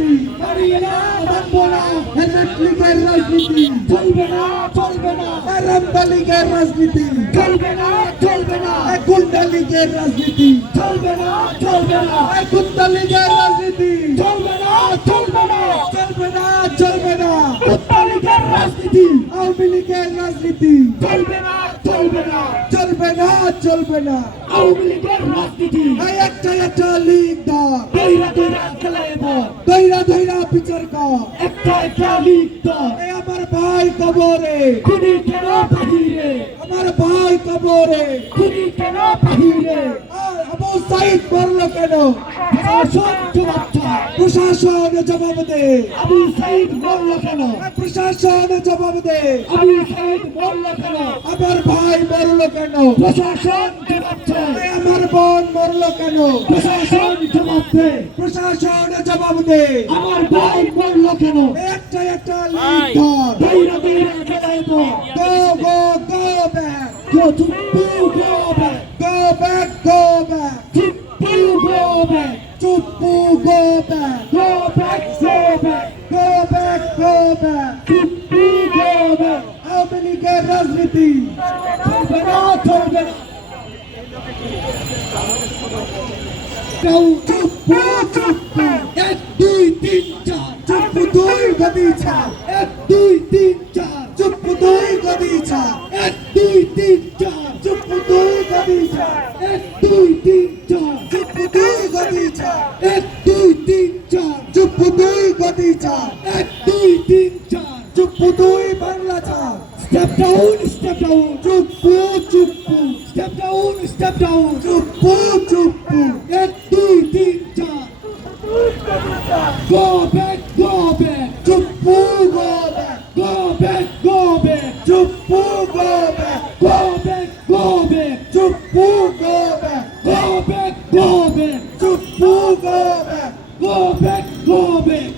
রাজনীতি মানিয়ে না মানব না লীগের রাজনীতি চলবে না আরামদা লীগের রাজনীতি চলবে না গুন্ডা লীগের রাজনীতি চলবে না গুন্ডা লীগের রাজনীতি চলবে না গুন্ডা লীগের রাজনীতি আওয়ামী লীগের রাজনীতি চলবে না আওয়ামী লীগের রাজনীতি একটা লীগ দল দইরা খেলাইব দইরা বিচার কর একটা লীগ দল আমার ভাই কবরে খুনি কেন বাহিরে আমার ভাই কবরে খুনি কেন বাহিরে আবু সাইদ মরল কেন প্রশাসন জবাব দে আবু সাইদ মরল কেন প্রশাসন জবাব দে আবু সাইদ মরল কেন আমার ভাই মরল কেন প্রশাসন জবাব দে আমার বোন মরল কেন প্রশাসন জবাব দে জবাব দে আমার ভাই মরল কেন একটা লীগ দইরা খেলাইব go back go back Chuppu go back Chuppu go back Awami লীগের রাজনীতি চলবে না চুপ্পু 1 2 3 4 চুপ্পু 2 গদি ছা 1 2 3 4 চুপ্পু 2 গদি ছা 1 2 3 4 চুপ্পু 2 গদি ছা 1 2 3 4 চুপ্পু 2 গদি ছা 1 2 3 4 চুপ্পু 2 গদি ছা 1 2 3 4 চুপ্পু 2 বাংলা ছা Step down, chuppu, step down, chuppu, 1 2 3 4 go back, chuppu, go back, chuppu, go back, chuppu, go back, chuppu, go back.